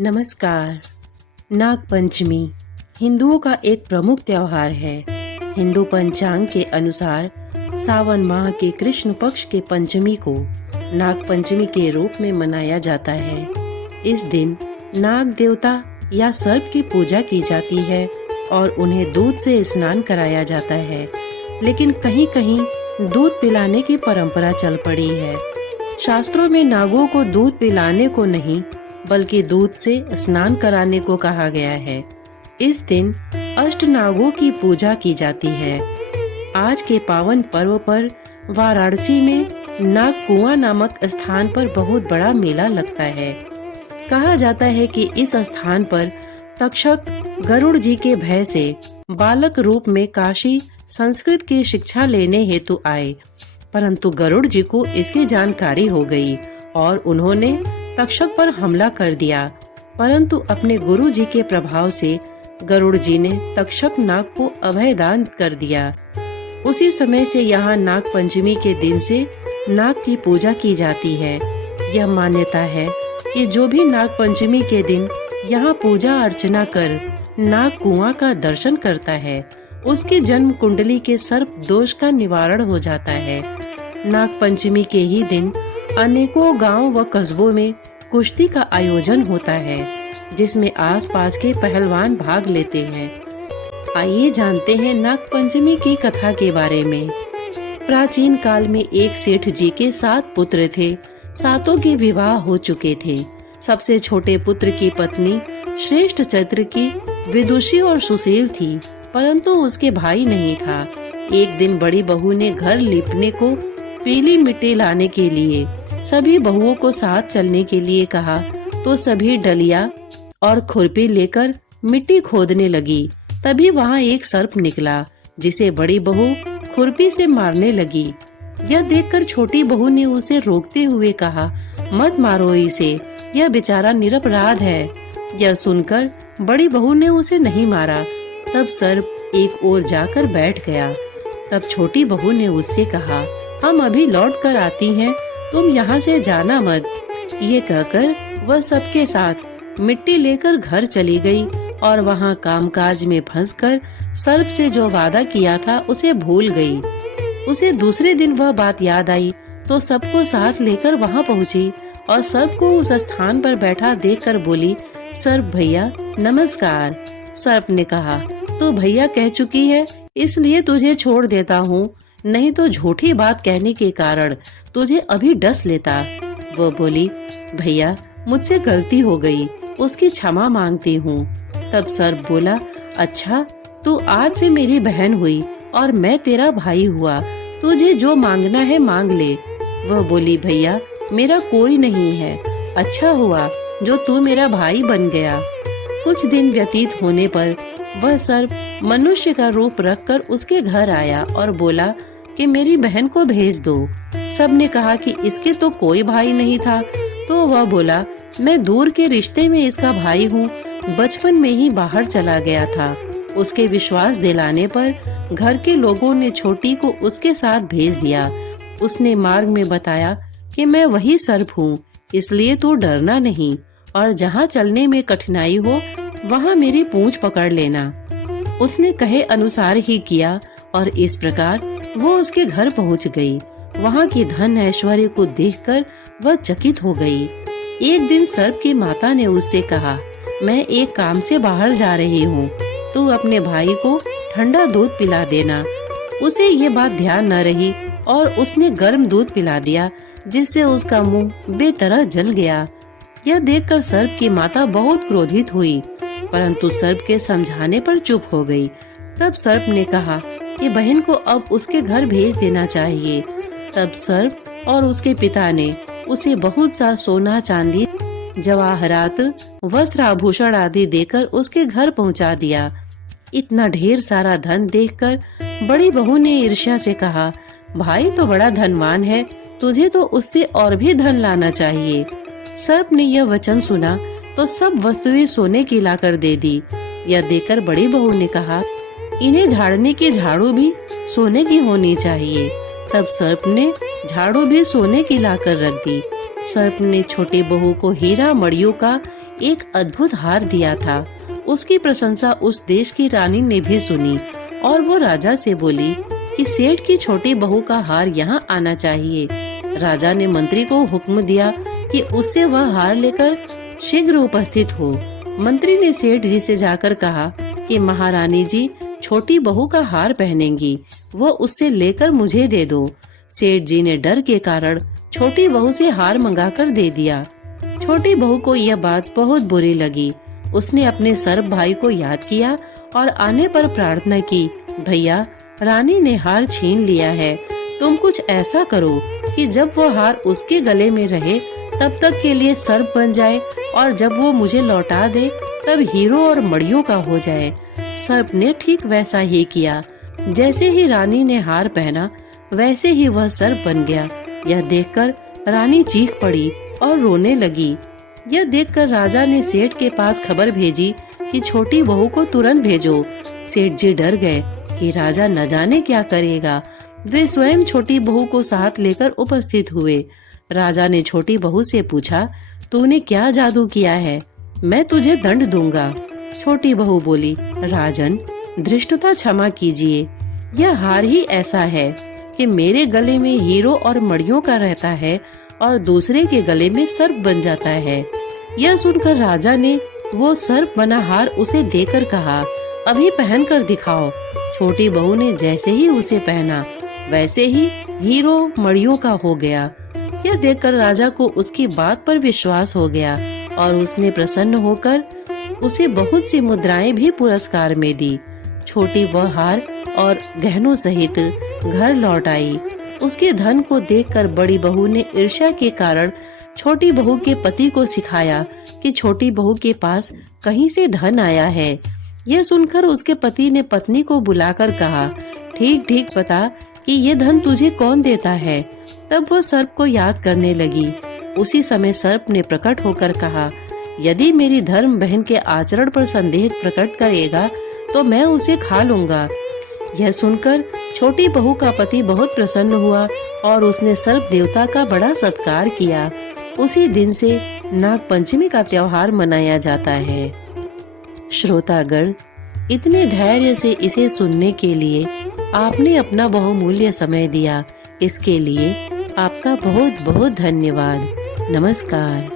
नमस्कार। नाग पंचमी हिंदुओं का एक प्रमुख त्योहार है। हिंदू पंचांग के अनुसार सावन माह के कृष्ण पक्ष के पंचमी को नाग पंचमी के रूप में मनाया जाता है। इस दिन नाग देवता या सर्प की पूजा की जाती है और उन्हें दूध से स्नान कराया जाता है, लेकिन कहीं कहीं दूध पिलाने की परंपरा चल पड़ी है। शास्त्रों में नागों को दूध पिलाने को नहीं बल्कि दूध से स्नान कराने को कहा गया है। इस दिन अष्ट नागों की पूजा की जाती है। आज के पावन पर्व पर वाराणसी में नाग कुआं नामक स्थान पर बहुत बड़ा मेला लगता है। कहा जाता है कि इस स्थान पर तक्षक गरुड़ जी के भय से बालक रूप में काशी संस्कृत की शिक्षा लेने हेतु आए, परंतु गरुड़ जी को इसकी जानकारी हो गई और उन्होंने तक्षक पर हमला कर दिया। परंतु अपने गुरु जी के प्रभाव से गरुड़ जी ने तक्षक नाग को अभय दान कर दिया। उसी समय से यहाँ नाग पंचमी के दिन से नाग की पूजा की जाती है। यह मान्यता है कि जो भी नाग पंचमी के दिन यहाँ पूजा अर्चना कर नाग कुआं का दर्शन करता है, उसके जन्म कुंडली के सर्प दोष का निवारण हो जाता है। नाग पंचमी के ही दिन अनेकों गांव व कस्बों में कुश्ती का आयोजन होता है, जिसमें आसपास के पहलवान भाग लेते हैं। आइए जानते हैं नाग पंचमी की कथा के बारे में। प्राचीन काल में एक सेठ जी के 7 पुत्र थे। सातों के विवाह हो चुके थे। सबसे छोटे पुत्र की पत्नी श्रेष्ठ चरित्र की विदुषी और सुशील थी, परंतु उसके भाई नहीं था। एक दिन बड़ी बहू ने घर लीपने को पीली मिट्टी लाने के लिए सभी बहुओं को साथ चलने के लिए कहा, तो सभी डलिया और खुरपी लेकर मिट्टी खोदने लगी। तभी वहाँ एक सर्प निकला, जिसे बड़ी बहू खुरपी से मारने लगी। यह देखकर छोटी बहू ने उसे रोकते हुए कहा, मत मारो इसे, यह बेचारा निरपराध है। यह सुनकर बड़ी बहू ने उसे नहीं मारा। तब सर्प एक ओर जाकर बैठ गया। तब छोटी बहू ने उससे कहा, हम अभी लौट कर आती हैं, तुम यहाँ से जाना मत। ये कहकर वह सबके साथ मिट्टी लेकर घर चली गई और वहाँ कामकाज में फंसकर सर्प से जो वादा किया था उसे भूल गई। उसे दूसरे दिन वह बात याद आई तो सबको साथ लेकर वहाँ पहुँची और सर्प को उस स्थान पर बैठा देखकर बोली, सर्प भैया नमस्कार। सर्प ने कहा, तू भैया कह चुकी है इसलिए तुझे छोड़ देता हूँ, नहीं तो झूठी बात कहने के कारण तुझे अभी डस लेता। वो बोली, भैया मुझसे गलती हो गई, उसकी क्षमा मांगती हूँ। तब सर्प बोला, अच्छा तू आज से मेरी बहन हुई और मैं तेरा भाई हुआ, तुझे जो मांगना है मांग ले। वह बोली, भैया मेरा कोई नहीं है, अच्छा हुआ जो तू मेरा भाई बन गया। कुछ दिन व्यतीत होने पर वह सर्प मनुष्य का रूप रखकर उसके घर आया और बोला कि मेरी बहन को भेज दो। सबने कहा कि इसके तो कोई भाई नहीं था, तो वह बोला, मैं दूर के रिश्ते में इसका भाई हूँ, बचपन में ही बाहर चला गया था। उसके विश्वास दिलाने पर घर के लोगों ने छोटी को उसके साथ भेज दिया। उसने मार्ग में बताया कि मैं वही सर्प हूँ, इसलिए तू डरना नहीं और जहाँ चलने में कठिनाई हो वहाँ मेरी पूंछ पकड़ लेना। उसने कहे अनुसार ही किया और इस प्रकार वो उसके घर पहुँच गई। वहाँ की धन ऐश्वर्य को देखकर वह चकित हो गई। एक दिन सर्प की माता ने उससे कहा, मैं एक काम से बाहर जा रही हूँ, तू अपने भाई को ठंडा दूध पिला देना। उसे ये बात ध्यान न रही और उसने गर्म दूध पिला दिया, जिससे उसका मुंह बेतरह जल गया। यह देखकर सर्प की माता बहुत क्रोधित हुई, परंतु सर्प के समझाने पर चुप हो गई। तब सर्प ने कहा कि बहन को अब उसके घर भेज देना चाहिए। तब सर्प और उसके पिता ने उसे बहुत सा सोना चांदी जवाहरात वस्त्र आभूषण आदि देकर उसके घर पहुंचा दिया। इतना ढेर सारा धन देखकर बड़ी बहू ने ईर्ष्या से कहा, भाई तो बड़ा धनवान है, तुझे तो उससे और भी धन लाना चाहिए। सर्प ने यह वचन सुना तो सब वस्तुएं सोने की लाकर दे दी। यह देखकर बड़ी बहू ने कहा, इन्हें झाड़ने की झाड़ू भी सोने की होनी चाहिए। तब सर्प ने झाड़ू भी सोने की लाकर रख दी। सर्प ने छोटी बहू को हीरा मड़ियों का एक अद्भुत हार दिया था। उसकी प्रशंसा उस देश की रानी ने भी सुनी और वो राजा से बोली कि सेठ की छोटी बहू का हार यहाँ आना चाहिए। राजा ने मंत्री को हुक्म दिया कि उससे वह हार लेकर शीघ्र उपस्थित हो। मंत्री ने सेठ जी से जाकर कहा कि महारानी जी छोटी बहू का हार पहनेंगी, वो उससे लेकर मुझे दे दो। सेठ जी ने डर के कारण छोटी बहू से हार मंगाकर दे दिया। छोटी बहू को यह बात बहुत बुरी लगी। उसने अपने सर्प भाई को याद किया और आने पर प्रार्थना की, भैया रानी ने हार छीन लिया है, तुम कुछ ऐसा करो कि जब वो हार उसके गले में रहे तब तक के लिए सर्प बन जाए और जब वो मुझे लौटा दे तब हीरो और मड़ियों का हो जाए। सर्प ने ठीक वैसा ही किया। जैसे ही रानी ने हार पहना वैसे ही वह सर्प बन गया। यह देखकर रानी चीख पड़ी और रोने लगी। यह देखकर राजा ने सेठ के पास खबर भेजी कि छोटी बहू को तुरंत भेजो। सेठ जी डर गए कि राजा न जाने क्या करेगा। वे स्वयं छोटी बहू को साथ लेकर उपस्थित हुए। राजा ने छोटी बहू से पूछा, तूने क्या जादू किया है? मैं तुझे दंड दूंगा। छोटी बहू बोली, राजन धृष्टता क्षमा कीजिए, यह हार ही ऐसा है कि मेरे गले में हीरो और मड़ियों का रहता है और दूसरे के गले में सर्प बन जाता है। यह सुनकर राजा ने वो सर्प बना हार उसे देकर कहा, अभी पहन कर दिखाओ। छोटी बहू ने जैसे ही उसे पहना वैसे ही हीरो मड़ियों का हो गया। यह देखकर राजा को उसकी बात पर विश्वास हो गया और उसने प्रसन्न होकर उसे बहुत सी मुद्राएं भी पुरस्कार में दी। छोटी वह हार और गहनों सहित घर लौट आई। उसके धन को देखकर बड़ी बहू ने ईर्ष्या के कारण छोटी बहू के पति को सिखाया कि छोटी बहू के पास कहीं से धन आया है। यह सुनकर उसके पति ने पत्नी को बुलाकर कहा, ठीक ठीक बता कि ये धन तुझे कौन देता है। तब वो सर्प को याद करने लगी। उसी समय सर्प ने प्रकट होकर कहा, यदि मेरी धर्म बहन के आचरण पर संदेह प्रकट करेगा तो मैं उसे खा लूंगा। यह सुनकर छोटी बहू का पति बहुत प्रसन्न हुआ और उसने सर्प देवता का बड़ा सत्कार किया। उसी दिन से नाग पंचमी का त्योहार मनाया जाता है। श्रोतागण, इतने धैर्य से इसे सुनने के लिए आपने अपना बहुमूल्य समय दिया, इसके लिए आपका बहुत बहुत धन्यवाद। नमस्कार।